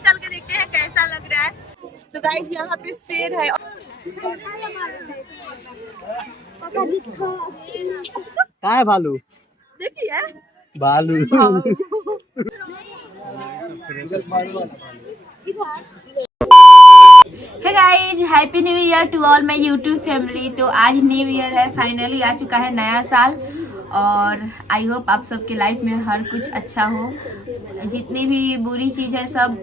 चल के देखते हैं कैसा लग रहा है। तो गाइस यहाँ पे शेर है। क्या है भालू? देखिए भालू। Hey guys, happy new year to all my YouTube family. तो आज न्यू ईयर है, फाइनली आ चुका है नया साल। और आई होप आप सबके लाइफ में हर कुछ अच्छा हो, जितनी भी बुरी चीज़ है सब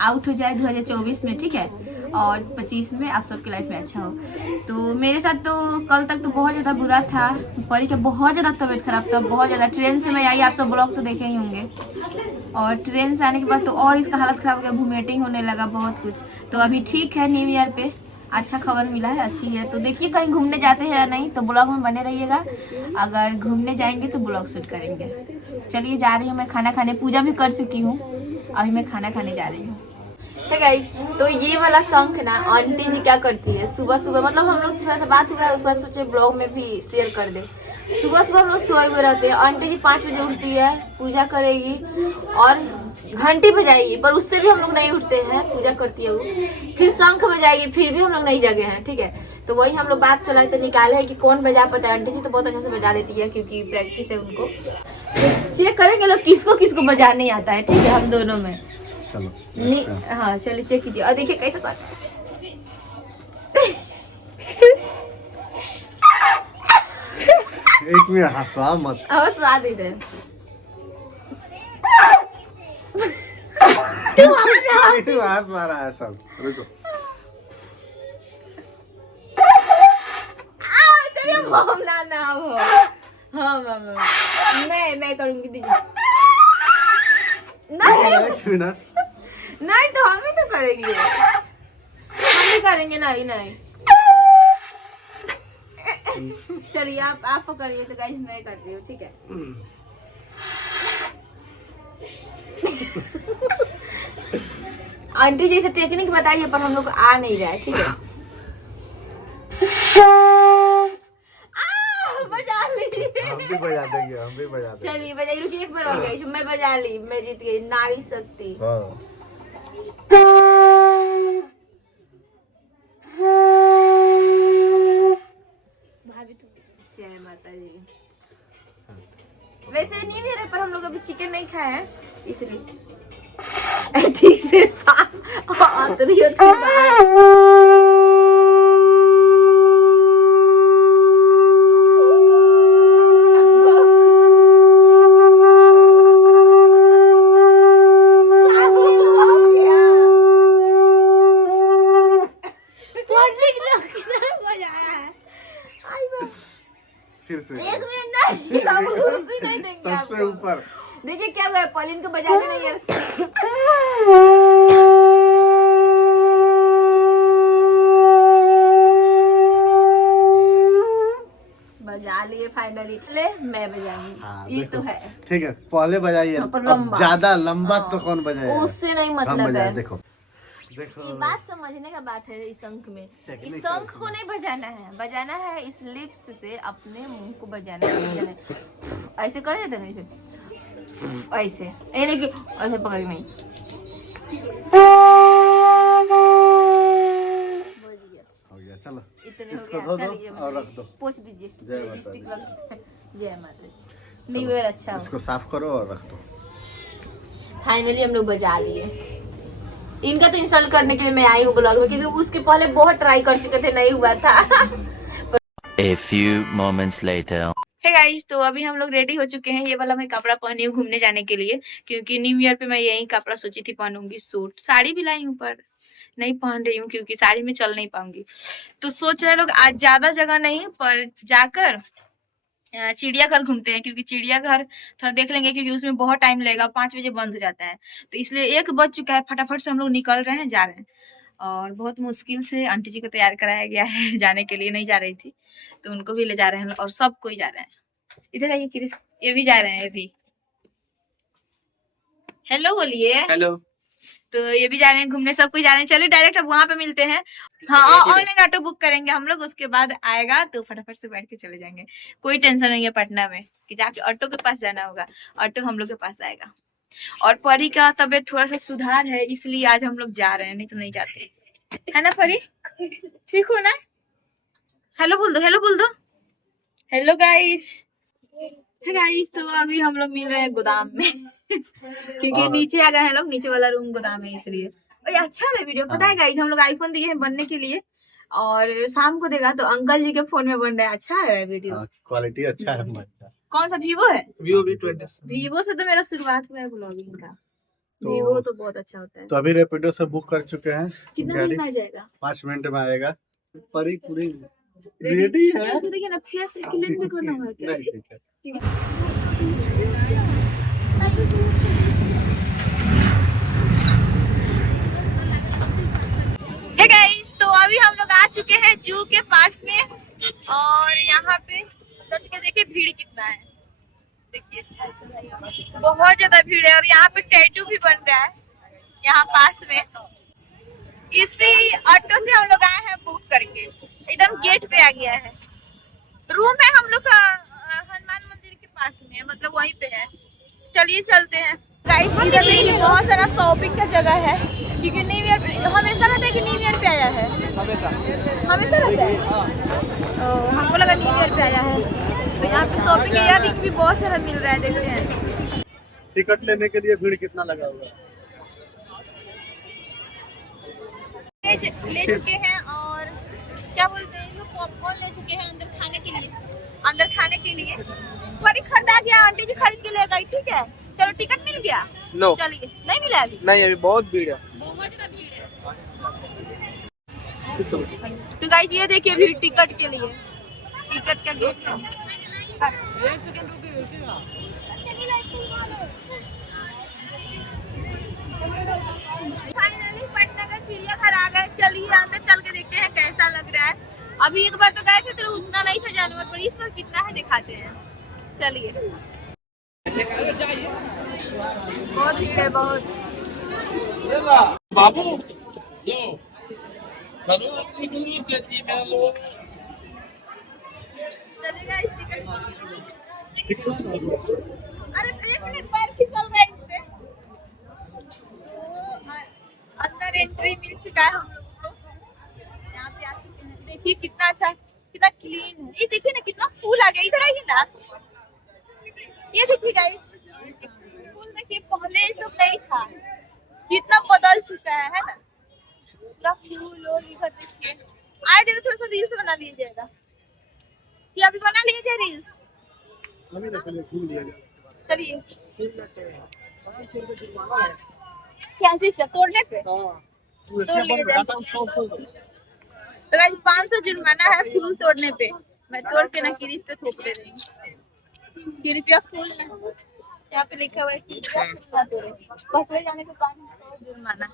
आउट हो जाए 2024 में, ठीक है। और 25 में आप सबके लाइफ में अच्छा हो। तो मेरे साथ तो कल तक तो बहुत ज़्यादा बुरा था, परी का बहुत ज़्यादा तबीयत खराब था, बहुत ज़्यादा। ट्रेन से मैं आई, आप सब ब्लॉग तो देखे ही होंगे। और ट्रेन से आने के बाद तो और इसका हालत ख़राब हो गया, वोमिटिंग होने लगा, बहुत कुछ। तो अभी ठीक है, न्यू ईयर पे अच्छा खबर मिला है, अच्छी है। तो देखिए कहीं घूमने जाते हैं या नहीं, तो ब्लॉग में बने रहिएगा। अगर घूमने जाएंगे तो ब्लॉग शूट करेंगे। चलिए जा रही हूँ मैं खाना खाने, पूजा भी कर चुकी हूँ, अभी मैं खाना खाने जा रही हूँ। है गाइस, तो ये वाला शंख ना आंटी जी क्या करती है, सुबह सुबह, मतलब हम लोग थोड़ा सा बात हुआ है, उसके बाद सोचे ब्लॉग में भी शेयर कर दे। सुबह सुबह हम लोग सोए हुए रहते हैं, आंटी जी 5 बजे उठती है, पूजा करेगी और घंटी बजाएगी, पर उससे भी हम लोग नहीं उठते हैं, पूजा करती है वो। फिर शंख बजाएगी, फिर भी हम लोग नहीं जगे हैं, ठीक है। तो वही हम लोग बात चलाए तो निकाले हैं कि कौन बजा पाता है। आंटी जी तो बहुत अच्छा से बजा लेती है, क्योंकि प्रैक्टिस है उनको। चेक करेंगे लोग किसको किसको बजा नहीं आता है, ठीक है, हम दोनों में। चलो हाँ चलिए चेक कीजिए और देखिए कैसा कर। एक मिनट हंसवा मत। और स्वाद ही है। हंस मारा है सब, रुको। चलिए मामला ना हो। हाँ मामा, मैं करूंगी, दीजिए। नहीं एक मिनट। नहीं, तो हम ही तो करेंगे, हम ही करेंगे। नहीं नहीं, चलिए आप करिए। तो गाइस मैं करती हूँ, ठीक है। आंटी जी से टेक्निक बताइए, पर हम लोग को आ नहीं रहा है, ठीक है। बजा ली। हम भी बजा देंगे, हम भी बजा देंगे। चलिए बजाइए, रुकिए एक बार और गाइस, मैं बजा ली, मैं जीत गई, नारी शक्ति। हाँ। जय माता जी। वैसे नहीं मेरे पर हम लोग अभी चिकन नहीं खाए हैं, इसलिए ठीक से सांस आतरी होती है। फिर से एक मिनट नहीं देंगे सबसे ऊपर। देखिए क्या हुआ है, पॉलिन को बजाने नहीं है। बजा लिए फाइनली, ले मैं बजाऊंगी। हाँ, ये तो है, ठीक है, पहले बजाइए। अब ज्यादा लंबा तो कौन बजाएगा, उससे नहीं मतलब है। देखो देखो, ये बात समझने का बात है। इस शंख में, इस शंख को नहीं बजाना है, बजाना है इस लिप्स से, अपने मुंह को बजाना है। ऐसे कर देते ना, ऐसे ऐसे ऐसे पकड़ नहीं। हो गया, चलो इतने इसको हो धो गया। दो चलिए और रख दो। पोंछ दीजिए, जय माता लिपस्टिक दी। लग। जय माता जी। न्यू ईयर अच्छा हो। इसको साफ करो और रख दो। फाइनली हम लोग बजा लिए। इनका तो इंसल्ट करने के लिए मैं आई हूँ ब्लॉग में, क्योंकि उसके पहले बहुत ट्राई कर चुके थे, नहीं हुआ था। A few moments later. Hey guys, तो अभी हम लोग रेडी हो चुके हैं। ये वाला मैं कपड़ा पहनी हूँ घूमने जाने के लिए, क्योंकि न्यू ईयर पे मैं यही कपड़ा सोची थी पहनूंगी। सूट साड़ी भी लाई हूँ, पर नहीं पहन रही हूँ क्योंकि साड़ी में चल नहीं पाऊंगी। तो सोच रहे लोग आज ज्यादा जगह नहीं, पर जाकर चिड़ियाघर घूमते हैं, क्योंकि चिड़ियाघर थोड़ा देख लेंगे, क्योंकि उसमें बहुत टाइम लगेगा, 5 बजे बंद हो जाता है। तो इसलिए 1 बज चुका है, फटाफट से हम लोग निकल रहे हैं, जा रहे हैं। और बहुत मुश्किल से आंटी जी को तैयार कराया गया है जाने के लिए, नहीं जा रही थी, तो उनको भी ले जा रहे हैं और सब कोई जा रहे हैं। इधर आइए क्रिस, ये भी जा रहे हैं, ये भी। हेलो बोलिए। हेलो। तो ये भी जा रहे हैं घूमने, सब कुछ जा रहे हैं। चलिए डायरेक्ट अब वहां पे मिलते हैं। हाँ, ऑनलाइन ऑटो बुक करेंगे हम लोग, उसके बाद आएगा तो फटाफट से बैठ के चले जाएंगे। कोई टेंशन नहीं है पटना में कि जाके ऑटो के पास जाना होगा, ऑटो हम लोग के पास आएगा। और परी का तबीयत थोड़ा सा सुधार है, इसलिए आज हम लोग जा रहे हैं, नहीं तो नहीं जाते, है ना परी? ठीक हो ना? हेलो बोल दो, हेलो बोल दो, हेलो गाइस। गाइस तो अभी हम लोग मिल रहे हैं गोदाम में क्योंकि नीचे आ गए हैं लोग, नीचे वाला रूम गोदाम है इसलिए। और अच्छा है वीडियो, पता है गाइस हम लोग आईफोन दिए हैं बनने के लिए और शाम को देगा तो अंकल जी के फोन में बन रहा है। अच्छा है वीडियो, क्वालिटी अच्छा है मोबाइल का। कौन सा वीवो है? Vivo V20। वीवो से तो मेरा शुरुआत हुआ है ब्लॉगिंग का। तो वीवो तो बहुत अच्छा होता है। तो अभी रैपिडो से बुक कर चुके हैं, कितना गाड़ी देर में आ जाएगा? 5 मिनट में आएगा। परी पूरी रेडी है। इसको देखिए ना, फेस क्लीन भी करना होगा क्या? नहीं ठीक है। हे गाइस तो अभी हम लोग आ चुके हैं जू के पास में और यहाँ पे सच के देखिए भीड़ कितना है, देखिए बहुत ज्यादा भीड़ है। और यहाँ पे टैटू भी बन रहा है यहाँ पास में। इसी ऑटो से हम लोग आए हैं बुक करके, एकदम गेट पे आ गया है। रूम है हम लोग का हनुमान मंदिर के पास में, मतलब वहीं पे है। चलिए चलते हैं गाइस। इधर देखिए बहुत सारा शॉपिंग का जगह है क्योंकि न्यू ईयर हमेशा रहता है कि न्यू ईयर पे आया है, हमेशा रहता है। तो हमको लगा न्यू ईयर पे आया है। तो यहाँ पे शॉपिंग इयररिंग भी बहुत सारा मिल रहा है, देखते हैं। टिकट लेने के लिए भीड़ कितना लगा हुआ है? ले चुके हैं और क्या बोलते हैं लोग, पॉपकॉर्न ले चुके हैं अंदर खाने के लिए, अंदर खाने के लिए। बड़ी खरीदा गया, आंटी जी खरीद के ले गई, ठीक है। चलो टिकट मिल गया? नो चलिए, नहीं मिला अभी? नहीं, अभी बहुत भीड़ है, बहुत ज्यादा भीड़ है। तो गाइस ये देखिए भीड़ टिकट के लिए, टिकट का गेट है। फाइनली पटना का चिड़ियाघर आ गए। चलिए अंदर चल के देखते हैं कैसा लग रहा है। अभी एक बार तो गए थे तो उतना नहीं था जानवर, पर इस बार कितना है दिखाते हैं। चलिए, बहुत भीड़ है, बहुत। बाबू चलेगा इस टिकट। अरे एक मिनट, पैर फिसल रहा है इस पे। तो अंदर एंट्री मिल चुका है हम लोगों को, यहाँ पे आ चुके हैं। देखिए कितना अच्छा, कितना क्लीन है। ये देखिए ना कितना फूल आ गया, इधर आइए ना। ये देखिए गाइस, फूल देखिए, पहले ये सब नहीं था, कितना बदल चुका है ना। पूरा फूल और इधर देखिए। आए देखो थोड़ा सा रील्स बना लिया जाएगा, ये अभी बना लिया जाए रील्स। चलिए, क्या चीज है? तोड़ने पे तोड़ लिया जाए। तो गाइस 500 जुर्माना है फूल तोड़ने पे। मैं तोड़ के ना किरीस पे थोप दे रही हूँ। कृपया फूल ना, यहाँ पे लिखा हुआ है कृपया फूल ना तोड़े, पकड़े जाने पे 500 जुर्माना।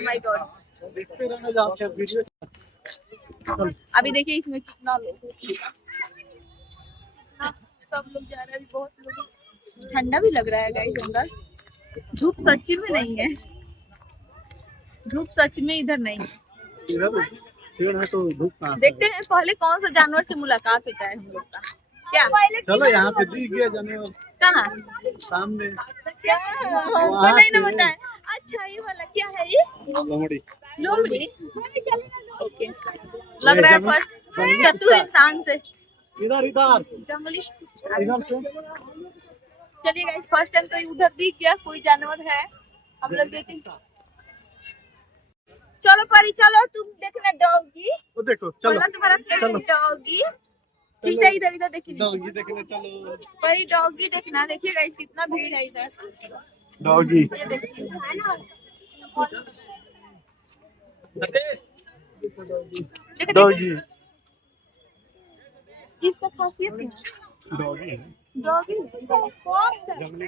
माय गॉड, अभी देखिए इसमें कितना लोग, सब लोग जा रहे हैं। अभी बहुत लोग, ठंडा भी लग रहा है गाइस अंदर। धूप सच में नहीं है, धूप सच में इधर नहीं है। इधर है तो धूप कहाँ से? देखते हैं पहले कौन सा जानवर से मुलाकात होता है हम लोग का। क्या चलो यहाँ पे दिख गया जानवर कहाँ? सामने, क्या हमको नहीं ना पता है। अच्छा ये वाला क्या है? ये लोमड़ी। लोमड़ी, ओके। लग रहा है फर्स्ट चतुर इंसान से। इधर इधर जंगली। इधर से। चलिए गाइस, फर्स्ट टाइम तो उधर दिख गया कोई जानवर है, हम लोग देखें। चलो परी चलो, तुम देखना डॉगी। वो देखो, चलो तुम्हारा फेवरेट डॉगी। ठीक है, इधर इधर देखिए, डॉगी देखने चलो। परी डॉगी देखना। देखिए गाइस कितना भीड़ है इधर। डॉगी ये देखिए, देखो डॉगी इसका खासियत क्या है? डॉगी है, डॉगी जंगली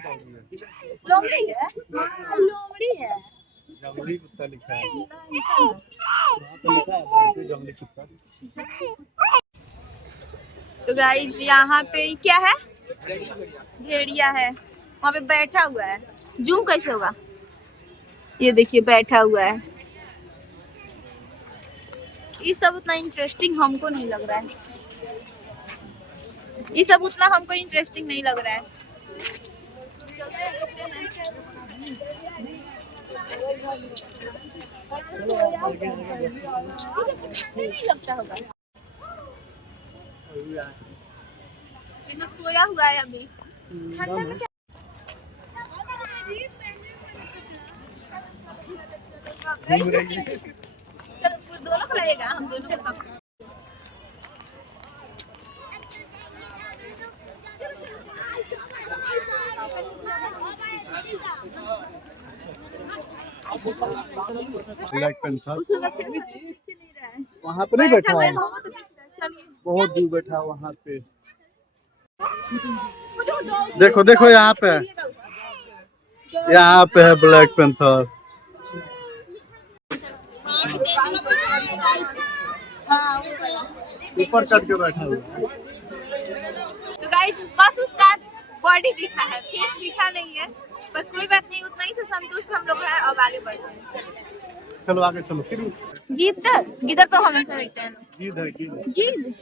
डॉगी है। लोमड़ी है, लोमड़ी है। जंगली कुत्ता लिखा है, वहाँ पे लिखा है जंगली कुत्ता। तो गाइस यहाँ पे क्या है? भेड़िया है, वहाँ पे बैठा हुआ है। जूम कैसे होगा? ये देखिए बैठा हुआ है। ये सब उतना इंटरेस्टिंग हमको नहीं लग रहा है, ये सब उतना हमको इंटरेस्टिंग नहीं लग रहा है। नहीं लगता होगा, ये सब सोया हुआ है अभी। चलो दोनों को लगेगा, हम दोनों को सब। ब्लैक पेंथर उसका फेस दिख नहीं रहा है। वहाँ पे नहीं बैठा है, वो तो दिख रहा है। चलिए बहुत दूर बैठा है वहाँ पे। देखो देखो यहाँ पे है ब्लैक पेंथर। हाँ वो वाला। ऊपर चढ़ के बैठा हुआ है। तो गाइस बस उसका बॉडी दिखा है, फेस दिखा नहीं है, पर कोई बात नहीं, उतना ही से संतुष्ट हम लोग हैं। अब आगे बढ़ते हैं। चलो आगे चलो। फिर गिद्दर गिद्दर तो हमेशा देखते हैं। गिद्ध है गिद्ध। गिद्ध